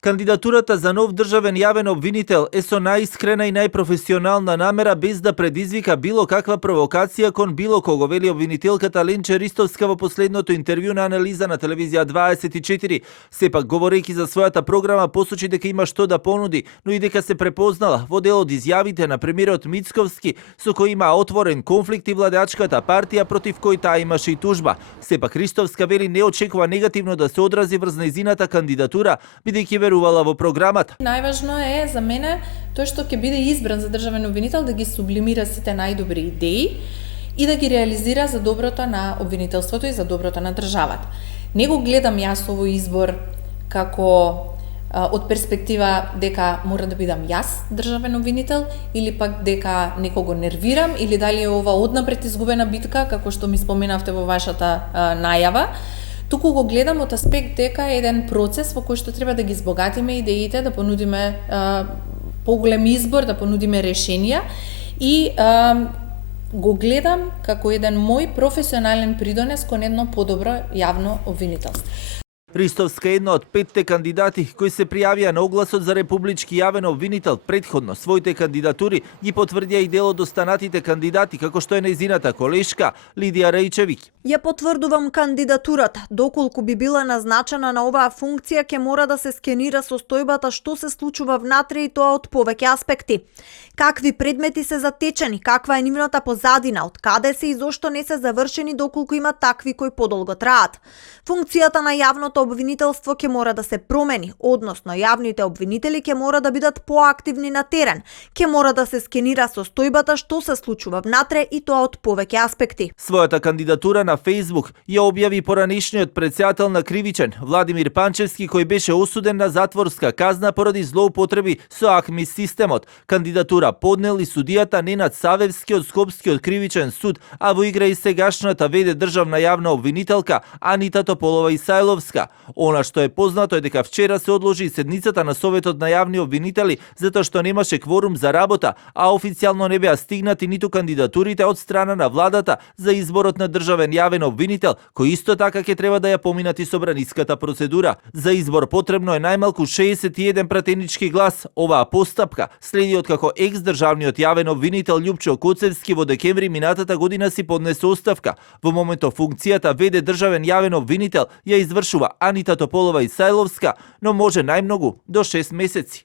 Кандидатурата за нов државен јавен обвинител е со најискрена и најпрофесионална намера без да предизвика било каква провокација кон било кого, вели обвинителката Ленче Ристовска во последното интервју на анализа на телевизија 24. Сепак, говорејќи за својата програма, посочи дека има што да понуди, но и дека се препознала во дел од изјавите на премиерот Мицковски, со кој има отворен конфликт и владеачката партија против кој таа имаше и тужба. Сепак, Ристовска вели не очекува негативно да се одрази врз нејзината кандидатура, бидејќи верувала во програмата. Најважно е за мене тој што ќе биде избран за државен обвинител да ги сублимира сите најдобри идеи и да ги реализира за доброто на обвинителството и за доброто на државата. Не го гледам јас овој избор како од перспектива дека мора да бидам јас државен обвинител или пак дека некого нервирам или дали е ова однапред изгубена битка како што ми споменавте во вашата најава. Туку го гледам од аспект дека е еден процес во кој што треба да ги збогатиме идеите, да понудиме поголем избор, да понудиме решенија и го гледам како еден мој професионален придонес кон едно подобро јавно обвинителство. Ристовска е една од 5 кандидати кои се пријавија на огласот за републички јавен обвинител. Предходно своите кандидатури ги потврдија и дел од останатите кандидати, како што е нејзината колешка Лидија Рајчевиќ. Ја потврдувам кандидатурата. Доколку би била назначена на оваа функција, ќе мора да се скенира состојбата што се случува внатре и тоа од повеќе аспекти. Какви предмети се затечени, каква е нивната позадина, од каде се и зошто не се завршени доколку има такви кои подолго траат. Функцијата на јавното обвинителство ќе мора да се промени, односно јавните обвинители ќе мора да бидат поактивни на терен, ќе мора да се скенира состојбата што се случува внатре и тоа од повеќе аспекти. Својата кандидатура на Facebook ја објави поранешниот претседател на Кривичен, Владимир Панчевски, кој беше осуден на затворска казна поради злоупотреби со АКМИ системот. Кандидатура поднел и судијата Ненад Савевски од Скопскиот Кривичен суд, а во игра и сегашната веде државна јавна обвинителка Анита Тополова Исајловска. Она што е познато е дека вчера се одложи седницата на Советот на јавни обвинители затоа што немаше кворум за работа, а официјално не беа стигнати ниту кандидатурите од страна на владата за изборот на државен јавен обвинител, кој исто така ќе треба да ја поминат и собраниската процедура. За избор потребно е најмалку 61 пратенички глас. Оваа постапка следи откако екс-државниот јавен обвинител Љупчо Коцевски во декември минатата година си поднесе оставка. Во моментов функцијата веде државен јавен обвинител ја извршува Анита Тополова Исајловска, но може најмногу до 6 месеци.